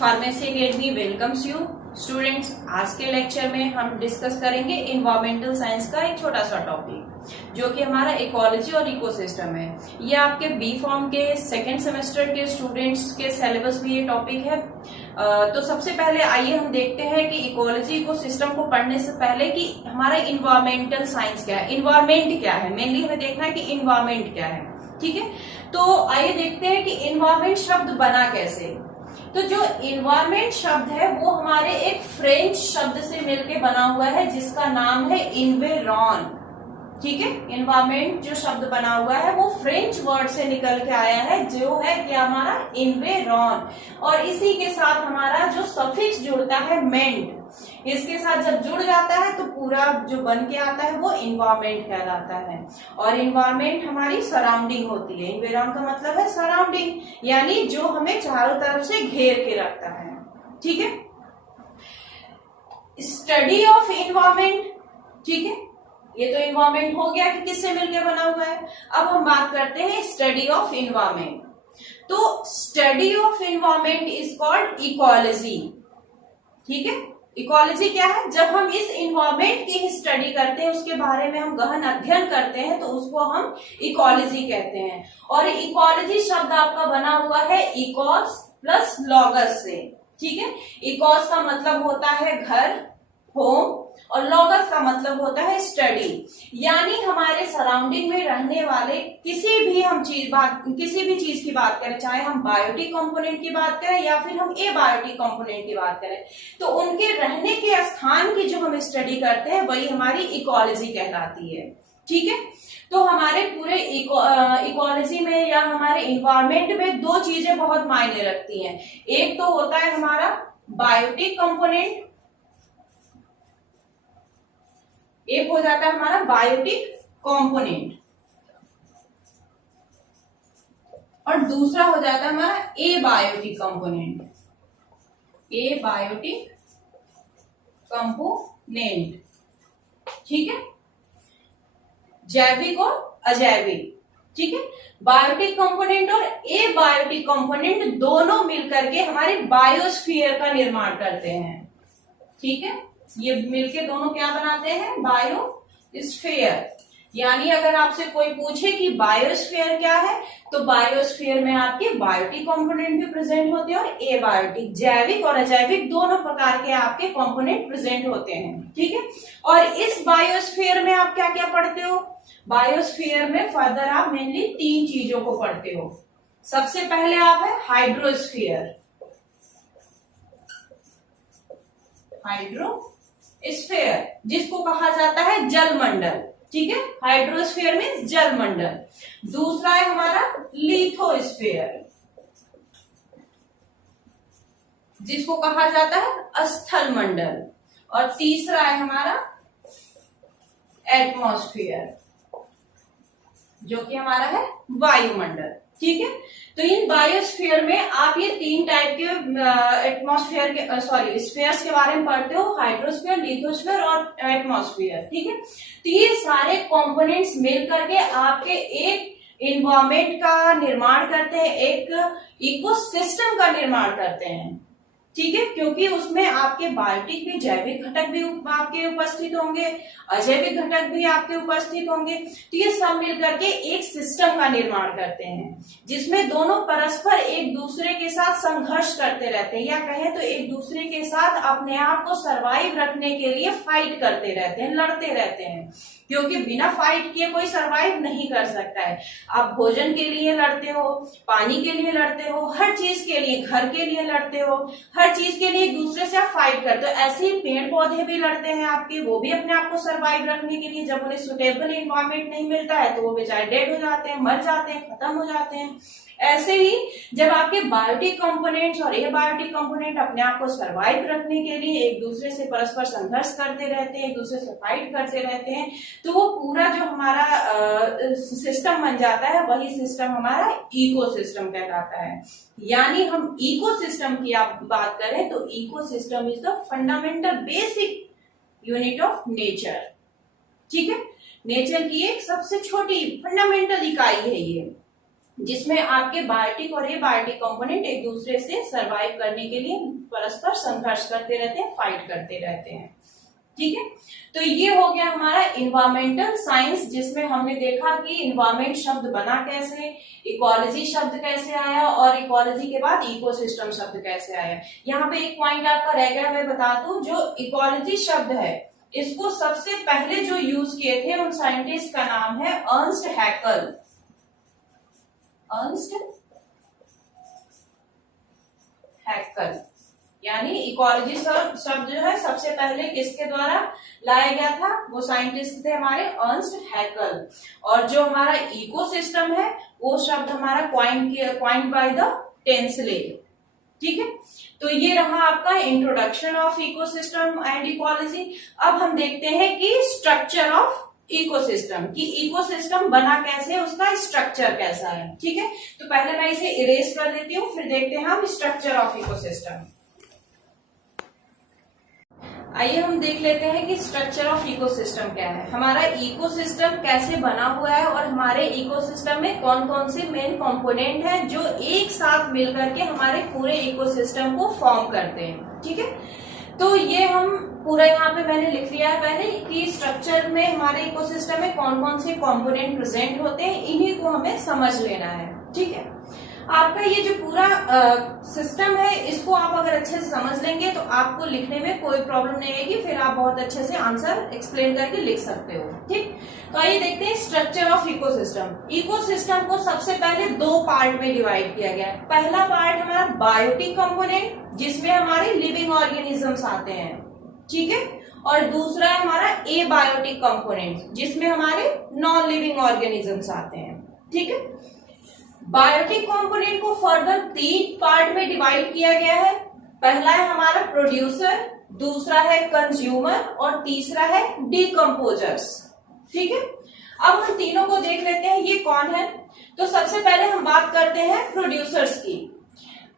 Pharmacy academy welcomes you students. आज के lecture में हम डिस्कस करेंगे इन्वायरमेंटल साइंस का एक छोटा सा टॉपिक जो कि हमारा इकोलॉजी और इकोसिस्टम है। ये आपके बी फॉर्म के सेकेंड सेमेस्टर के स्टूडेंट्स के सिलेबस में ये टॉपिक है। तो सबसे पहले आइए हम देखते हैं कि इकोलॉजी इकोसिस्टम को पढ़ने से पहले कि हमारा इन्वायरमेंटल साइंस क्या है, इन्वायरमेंट क्या है। मेनली हमें देखना है कि इन्वायरमेंट क्या है। ठीक है, तो आइए देखते हैं कि इन्वायरमेंट शब्द बना कैसे। तो जो इन्वायरमेंट शब्द है वो हमारे एक फ्रेंच शब्द से मिलके बना हुआ है जिसका नाम है इन्वेरॉन। ठीक है, इन्वायरमेंट जो शब्द बना हुआ है वो फ्रेंच वर्ड से निकल के आया है जो है क्या हमारा इन्वेरॉन। और इसी के साथ हमारा जो सफिक्स जुड़ता है मेंट, इसके साथ जब जुड़ जाता है तो पूरा जो बन के आता है वो इन्वायरमेंट कहलाता है। और इन्वायरमेंट हमारी सराउंडिंग होती है। इन्वेरॉन का मतलब है सराउंडिंग, यानी जो हमें चारों तरफ से घेर के रखता है। ठीक है, स्टडी ऑफ इन्वायरमेंट। ठीक है, ये तो इन्वायरमेंट हो गया कि किससे मिलकर बना हुआ है। अब हम बात करते हैं स्टडी ऑफ इन्वायरमेंट। तो study of environment is called ecology. ठीक है, इकोलॉजी क्या है? जब हम इस इन्वायरमेंट की स्टडी करते हैं, उसके बारे में हम गहन अध्ययन करते हैं तो उसको हम इकोलॉजी कहते हैं। और इकोलॉजी शब्द आपका बना हुआ है इकोस प्लस लॉगस से। ठीक है, इकोस का मतलब होता है घर, होम, और लॉगस का मतलब होता है स्टडी, यानी हमारे सराउंडिंग में रहने वाले किसी भी चीज की बात करें, चाहे हम बायोटिक कंपोनेंट की बात करें या फिर हम एबायोटिक कंपोनेंट की बात करें, तो उनके रहने के स्थान की जो हम स्टडी करते हैं वही हमारी इकोलॉजी कहलाती है। ठीक है, तो हमारे पूरे इकोलॉजी में या हमारे इन्वायरमेंट में दो चीजें बहुत मायने रखती हैं। एक तो होता है हमारा बायोटिक कंपोनेंट, एक हो जाता है हमारा बायोटिक कंपोनेंट, और दूसरा हो जाता है हमारा एबायोटिक कंपोनेंट। एबायोटिक कंपोनेंट, ठीक है, जैविक और अजैविक। ठीक है, बायोटिक कंपोनेंट और एबायोटिक कंपोनेंट दोनों मिलकर के हमारे बायोस्फीयर का निर्माण करते हैं। ठीक है, ये मिलके दोनों क्या बनाते हैं? बायोस्फीयर। यानी अगर आपसे कोई पूछे कि बायोस्फीयर क्या है, तो बायोस्फीयर में आपके बायोटिक कंपोनेंट भी प्रेजेंट होते हैं और एबायोटिक, जैविक और अजैविक दोनों प्रकार के आपके कंपोनेंट प्रेजेंट होते हैं। ठीक है, और इस बायोस्फीयर में आप क्या क्या पढ़ते हो? बायोस्फीयर में फर्दर आप मेनली तीन चीजों को पढ़ते हो। सबसे पहले आप है हाइड्रोस्फीयर। हाइड्रोस्फीयर जिसको कहा जाता है जलमंडल। ठीक है, हाइड्रोस्फीयर मीन्स जलमंडल। दूसरा है हमारा लिथोस्फीयर जिसको कहा जाता है स्थल मंडल। और तीसरा है हमारा एटमॉस्फेयर जो कि हमारा है वायुमंडल। ठीक है, तो इन बायोस्फीयर में आप ये तीन टाइप के एटमॉस्फेयर के स्फीयर्स के बारे में पढ़ते हो, हाइड्रोस्फीयर, लिथोस्फीयर और एटमॉस्फेयर। ठीक है, तो ये सारे कंपोनेंट्स मिल करके आपके एक इन्वायरमेंट का निर्माण करते हैं, एक इकोसिस्टम का निर्माण करते हैं। ठीक है, क्योंकि उसमें आपके बायोटिक भी, जैविक घटक भी आपके उपस्थित होंगे, अजैविक घटक भी आपके उपस्थित होंगे। तो ये सब मिलकर के एक सिस्टम का निर्माण करते हैं जिसमें दोनों परस्पर एक दूसरे के साथ संघर्ष करते रहते हैं, या कहें तो एक दूसरे के साथ अपने आप को सरवाइव रखने के लिए फाइट करते रहते हैं, लड़ते रहते हैं। क्योंकि बिना फाइट किए कोई सरवाइव नहीं कर सकता है। आप भोजन के लिए लड़ते हो, पानी के लिए लड़ते हो, हर चीज के लिए, घर के लिए लड़ते हो, हर चीज के लिए एक दूसरे से आप फाइट करते हो। ऐसे ही पेड़ पौधे भी लड़ते हैं आपके, वो भी अपने आप को सरवाइव रखने के लिए जब उन्हें सुटेबल इन्वायरमेंट नहीं मिलता है तो वो बेचारे डेड हो जाते हैं, मर जाते हैं, खत्म हो जाते हैं। ऐसे ही जब आपके बायोटिक कंपोनेंट्स और एबायोटिक कंपोनेंट अपने आप को सरवाइव रखने के लिए एक दूसरे से परस्पर संघर्ष करते रहते हैं, एक दूसरे से फाइट करते रहते हैं, तो वो पूरा जो हमारा सिस्टम बन जाता है वही सिस्टम हमारा इकोसिस्टम कहलाता है। यानी हम इकोसिस्टम की आप बात करें तो ecosystem is the fundamental basic unit of nature. ठीक है, नेचर की एक सबसे छोटी फंडामेंटल इकाई है ये। जिसमें आपके बायोटिक और एबायोटिक कंपोनेंट एक दूसरे से सरवाइव करने के लिए परस्पर संघर्ष करते रहते हैं, फाइट करते रहते हैं। ठीक है, तो ये हो गया हमारा इन्वायरमेंटल साइंस, जिसमें हमने देखा कि इन्वायरमेंट शब्द बना कैसे, इकोलॉजी शब्द कैसे आया, और इकोलॉजी के बाद इकोसिस्टम शब्द कैसे आया। यहाँ पे एक पॉइंट आपका रह गया, मैं बता दूं, जो इकोलॉजी शब्द है इसको सबसे पहले जो यूज किए थे उन साइंटिस्ट का नाम है अर्नस्ट हैकल। अर्नस्ट हैकल, यानी इकोलॉजी शब्द जो है सबसे पहले किसके द्वारा लाया गया था, वो साइंटिस्ट थे हमारे अर्नस्ट हैकल। और जो हमारा इकोसिस्टम है वो शब्द हमारा क्वाइंड बाय द टेंसले। ठीक है, तो ये रहा आपका introduction of ecosystem and ecology. अब हम देखते हैं कि स्ट्रक्चर ऑफ इकोसिस्टम, कि इकोसिस्टम बना कैसे, उसका स्ट्रक्चर कैसा है। ठीक है, तो पहले मैं इसे इरेज कर देती हूँ, फिर देखते हैं हम स्ट्रक्चर ऑफ इकोसिस्टम। आइए हम देख लेते हैं कि स्ट्रक्चर ऑफ इकोसिस्टम क्या है, हमारा इकोसिस्टम कैसे बना हुआ है, और हमारे इकोसिस्टम में कौन कौन से मेन कंपोनेंट हैं जो एक साथ मिलकर के हमारे पूरे इकोसिस्टम को फॉर्म करते हैं। ठीक है, तो ये हम पूरा यहाँ पे मैंने लिख लिया है पहले कि स्ट्रक्चर में हमारे इकोसिस्टम में कौन कौन से कंपोनेंट प्रेजेंट होते हैं, इन्हीं को हमें समझ लेना है। ठीक है, आपका ये जो पूरा सिस्टम है इसको आप अगर अच्छे से समझ लेंगे तो आपको लिखने में कोई प्रॉब्लम नहीं आएगी, फिर आप बहुत अच्छे से आंसर एक्सप्लेन करके लिख सकते हो। ठीक, तो आइए देखते हैं स्ट्रक्चर ऑफ इकोसिस्टम। इकोसिस्टम को सबसे पहले दो पार्ट में डिवाइड किया गया है। पहला पार्ट हमारा बायोटिक कंपोनेंट, जिसमें हमारे लिविंग ऑर्गेनिजम्स आते हैं। ठीक है, और दूसरा है हमारा एबायोटिक कंपोनेंट, जिसमें हमारे नॉन लिविंग ऑर्गेनिजम्स आते हैं। ठीक है, बायोटिक कंपोनेंट को फर्दर 3 पार्ट में डिवाइड किया गया है। पहला है हमारा प्रोड्यूसर, दूसरा है कंज्यूमर, और तीसरा है डिकम्पोजर्स। ठीक है, अब हम तीनों को देख लेते हैं ये कौन है। तो सबसे पहले हम बात करते हैं प्रोड्यूसर्स की।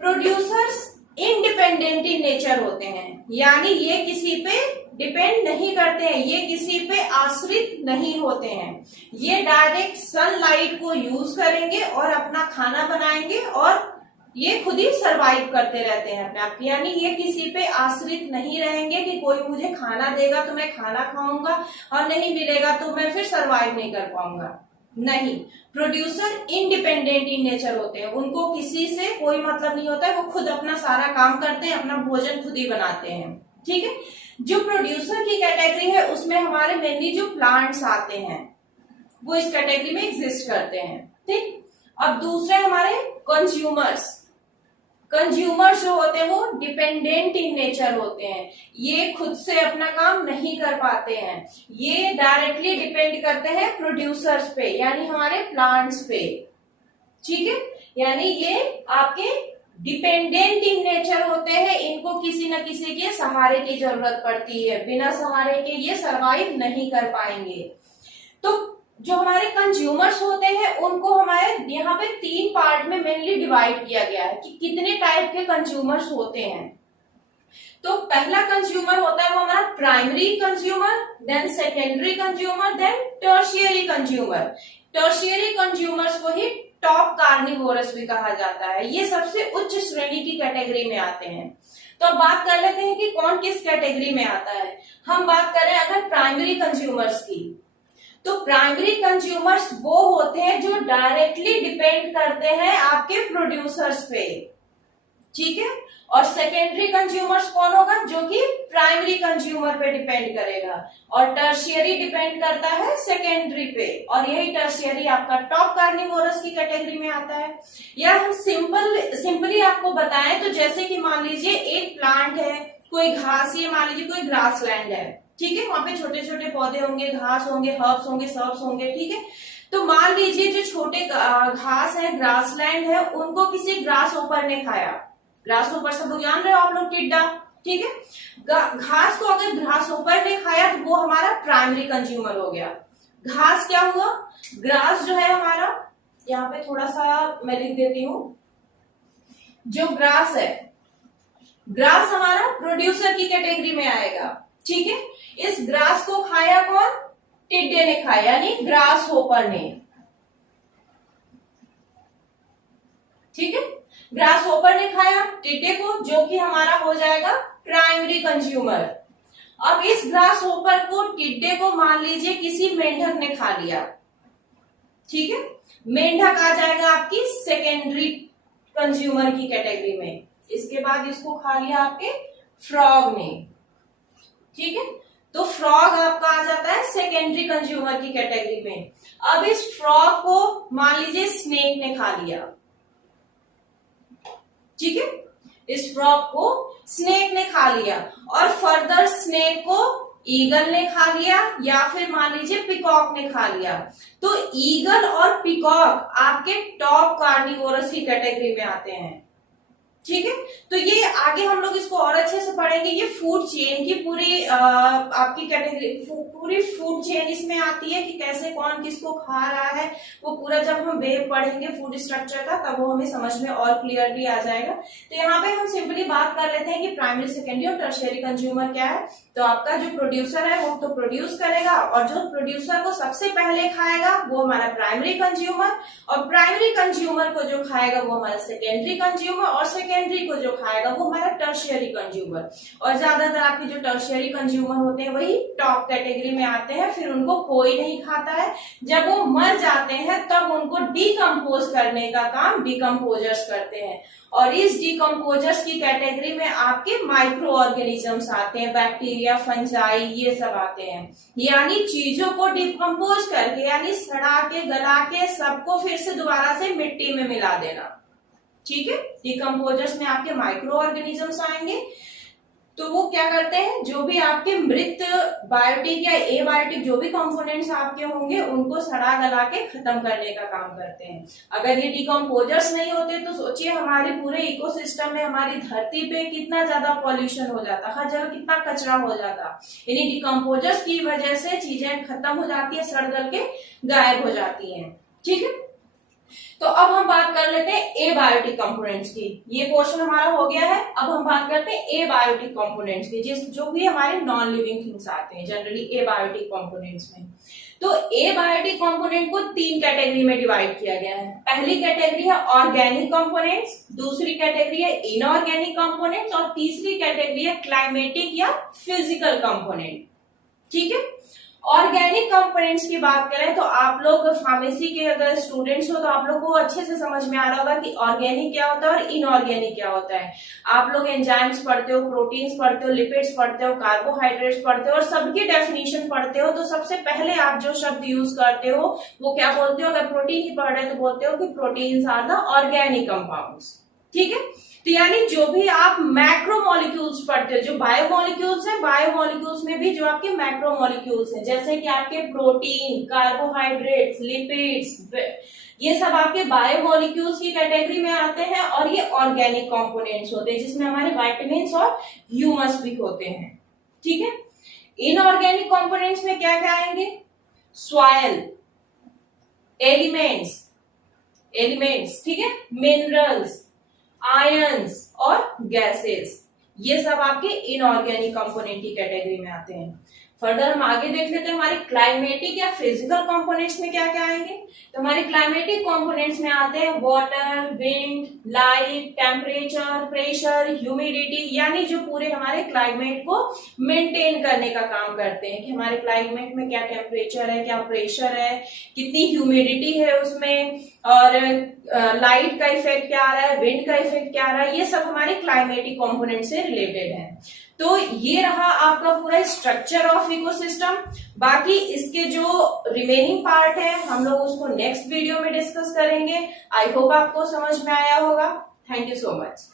प्रोड्यूसर्स इंडिपेंडेंट इन नेचर होते हैं, यानी ये किसी पे डिपेंड नहीं करते हैं, ये किसी पे आश्रित नहीं होते हैं। ये डायरेक्ट सनलाइट को यूज करेंगे और अपना खाना बनाएंगे, और ये खुद ही सरवाइव करते रहते हैं अपने आप, यानी ये किसी पे आश्रित नहीं रहेंगे कि कोई मुझे खाना देगा तो मैं खाना खाऊंगा और नहीं मिलेगा तो मैं फिर सरवाइव नहीं कर पाऊंगा। नहीं, प्रोड्यूसर इंडिपेंडेंट इन नेचर होते हैं, उनको किसी से कोई मतलब नहीं होता है, वो खुद अपना सारा काम करते हैं, अपना भोजन खुद ही बनाते हैं। ठीक है, जो प्रोड्यूसर की कैटेगरी है उसमें हमारे मेनली जो प्लांट्स आते हैं वो इस कैटेगरी में एग्जिस्ट करते हैं। ठीक, अब दूसरे हमारे कंज्यूमर्स। कंज्यूमर्स जो होते हैं वो डिपेंडेंट इन नेचर होते हैं, ये खुद से अपना काम नहीं कर पाते हैं, ये डायरेक्टली डिपेंड करते हैं प्रोड्यूसर्स पे, यानी हमारे प्लांट्स पे। ठीक है, यानी ये आपके डिपेंडेंट इन नेचर होते हैं, इनको किसी न किसी के सहारे की जरूरत पड़ती है, बिना सहारे के ये सरवाइव नहीं कर पाएंगे। तो जो हमारे कंज्यूमर्स होते हैं उनको हमारे यहाँ पे 3 पार्ट में मेनली डिवाइड किया गया है कि कितने टाइप के कंज्यूमर्स होते हैं। तो पहला कंज्यूमर होता है वो हमारा primary consumer, then secondary consumer, then tertiary consumer. Tertiary consumers को ही टॉप कार्निवोरस भी कहा जाता है, ये सबसे उच्च श्रेणी की कैटेगरी में आते हैं। तो अब बात कर लेते हैं कि कौन किस कैटेगरी में आता है। हम बात कर रहे हैं अगर प्राइमरी कंज्यूमर्स की, तो प्राइमरी कंज्यूमर्स वो होते हैं जो डायरेक्टली डिपेंड करते हैं आपके प्रोड्यूसर्स पे। ठीक है, और सेकेंडरी कंज्यूमर्स कौन होगा, जो कि प्राइमरी कंज्यूमर पे डिपेंड करेगा, और टर्शियरी डिपेंड करता है सेकेंडरी पे, और यही टर्शियरी आपका टॉप कार्निवोरस की कैटेगरी में आता है। या हम सिंपली आपको बताएं तो जैसे कि मान लीजिए एक प्लांट है, कोई घास, ये मान लीजिए कोई ग्रास लैंड है। ठीक है, वहां पे छोटे छोटे पौधे होंगे, घास होंगे, हर्ब्स होंगे, सर्ब्स होंगे। ठीक है, तो मान लीजिए जो छोटे घास है, ग्रासलैंड है, उनको किसी ग्रास ओपर ने खाया। ग्रास ओपर सब लोग जान रहे हो आप लोग, टिड्डा। ठीक है, घास को अगर ग्रास ओपर ने खाया तो वो हमारा प्राइमरी कंज्यूमर हो गया। घास क्या हुआ, ग्रास जो है हमारा, यहाँ पे थोड़ा सा मैं लिख देती हूँ, जो ग्रास है, ग्रास हमारा प्रोड्यूसर की कैटेगरी में आएगा। ठीक है, इस ग्रास को खाया कौन, टिड्डे ने खाया, यानी ग्रास होपर ने। ठीक है। ग्रास होपर ने खाया टिड्डे को, जो कि हमारा हो जाएगा प्राइमरी कंज्यूमर। अब इस ग्रास होपर को, टिड्डे को मान लीजिए किसी मेंढक ने खा लिया, ठीक है, मेंढक आ जाएगा आपकी सेकेंडरी कंज्यूमर की कैटेगरी में। इसके बाद इसको खा लिया आपके फ्रॉग ने, ठीक है, तो फ्रॉग आपका आ जाता है सेकेंडरी कंज्यूमर की कैटेगरी में। अब इस फ्रॉग को मान लीजिए स्नेक ने खा लिया, ठीक है, इस फ्रॉग को स्नेक ने खा लिया, और फर्दर स्नेक को ईगल ने खा लिया, या फिर मान लीजिए पिकॉक ने खा लिया। तो ईगल और पिकॉक आपके टॉप कार्निवोरस की कैटेगरी में आते हैं, ठीक है। तो ये आगे हम लोग इसको और अच्छे से पढ़ेंगे। ये फूड चेन की पूरी आपकी कैटेगरी, पूरी फूड चेन इसमें आती है कि कैसे कौन किसको खा रहा है, वो पूरा जब हम वेव पढ़ेंगे फूड स्ट्रक्चर का, तब वो हमें समझ में और क्लियरली आ जाएगा। तो यहाँ पे हम सिंपली बात कर लेते हैं कि प्राइमरी, सेकेंडरी और टर्शियरी कंज्यूमर क्या है। तो आपका जो प्रोड्यूसर है वो तो प्रोड्यूस करेगा, और जो प्रोड्यूसर को सबसे पहले खाएगा वो हमारा प्राइमरी कंज्यूमर, और प्राइमरी कंज्यूमर को जो खाएगा वो हमारा सेकेंडरी कंज्यूमर, और सेकेंडरी को जो खाएगा वो हमारा टर्शियरी कंज्यूमर। और ज्यादातर आपके जो टर्शियरी कंज्यूमर होते हैं वही टॉप कैटेगरी में आते हैं, फिर उनको कोई नहीं खाता है। जब वो मर जाते हैं तब उनको डिकम्पोज करने का काम डिकम्पोजर्स करते हैं, और इस डिकम्पोजर्स की कैटेगरी में आपके माइक्रो ऑर्गेनिजम्स आते हैं, बैक्टीरिया, फंजाई, ये सब आते हैं। यानी चीजों को डिकम्पोज करके, यानी सड़ा के, गला के, सबको फिर से दोबारा से मिट्टी में मिला देना, ठीक है। डिकम्पोजर्स में आपके माइक्रो ऑर्गेनिजम्स आएंगे। तो वो क्या करते हैं, जो भी आपके मृत बायोटिक या एबायोटिक जो भी कंपोनेंट्स आपके होंगे उनको सड़ा गला के खत्म करने का काम करते हैं। अगर ये डिकम्पोजर्स नहीं होते तो सोचिए हमारे पूरे इकोसिस्टम में, हमारी धरती पे कितना ज्यादा पॉल्यूशन हो जाता, हर जगह कितना कचरा हो जाता। इन्हीं डिकम्पोजर्स की वजह से चीजें खत्म हो जाती है, सड़ गल के गायब हो जाती है, ठीक है। तो अब हम बात कर लेते हैं एबायोटिक कंपोनेंट्स की। ये क्वेश्चन हमारा हो गया है। अब हम बात करते हैं एबायोटिक कंपोनेंट्स की, जो भी हमारे नॉन लिविंग थिंग्स आते हैं जनरली एबायोटिक कंपोनेंट्स में। तो एबायोटिक कंपोनेंट को 3 कैटेगरी में डिवाइड किया गया है। पहली कैटेगरी है ऑर्गेनिक कंपोनेंट्स, दूसरी कैटेगरी है इनऑर्गेनिक कंपोनेंट्स, और तीसरी कैटेगरी है क्लाइमेटिक या फिजिकल कंपोनेंट, ठीक है। ऑर्गेनिक कंपोनेंट्स की बात करें तो आप लोग फार्मेसी के अगर स्टूडेंट्स हो तो आप लोग को अच्छे से समझ में आ रहा होगा कि ऑर्गेनिक क्या होता है और इनऑर्गेनिक क्या होता है। आप लोग एंजाइम्स पढ़ते हो, प्रोटीन्स पढ़ते हो, लिपिड्स पढ़ते हो, कार्बोहाइड्रेट्स पढ़ते हो, और सबकी डेफिनेशन पढ़ते हो। तो सबसे पहले आप जो शब्द यूज करते हो वो क्या बोलते हो, अगर प्रोटीन ही पढ़ रहे हो तो बोलते हो कि proteins are the organic compounds, ठीक है। तो यानी जो भी आप मैक्रो मॉलिक्यूल्स पढ़ते हो, जो बायोमॉलिक्यूल्स है, बायोमॉलिक्यूल्स में भी जो आपके मैक्रो मॉलिक्यूल्स हैं, जैसे कि आपके प्रोटीन, कार्बोहाइड्रेट्स, लिपिड्स, ये सब आपके बायोमॉलिक्यूल्स की कैटेगरी में आते हैं, और ये ऑर्गेनिक कंपोनेंट्स होते हैं जिसमें हमारे विटामिन्स और ह्यूमस भी होते हैं, ठीक है। इनऑर्गेनिक कंपोनेंट्स में क्या क्या आएंगे, सॉइल, एलिमेंट्स, ठीक है, मिनरल्स, आयंस और गैसेस, ये सब आपके इनऑर्गेनिक कंपोनेंट की कैटेगरी में आते हैं। फर्दर हम आगे देख लेते हैं हमारे क्लाइमेटिक या फिजिकल कंपोनेंट्स में क्या क्या आएंगे। तो हमारे क्लाइमेटिक कंपोनेंट्स में आते हैं water, wind, light, temperature, pressure, humidity, यानी जो पूरे हमारे क्लाइमेट को मेंटेन करने का काम करते हैं कि हमारे क्लाइमेट में क्या टेम्परेचर है, क्या प्रेशर है, कितनी ह्यूमिडिटी है उसमें, और लाइट का इफेक्ट क्या आ रहा है, विंड का इफेक्ट क्या आ रहा है, ये सब हमारे क्लाइमेटिक कंपोनेंट से रिलेटेड है। तो ये रहा आपका पूरा स्ट्रक्चर ऑफ इकोसिस्टम। बाकी इसके जो रिमेनिंग पार्ट है हम लोग उसको नेक्स्ट वीडियो में डिस्कस करेंगे। आई होप आपको समझ में आया होगा। Thank you so much.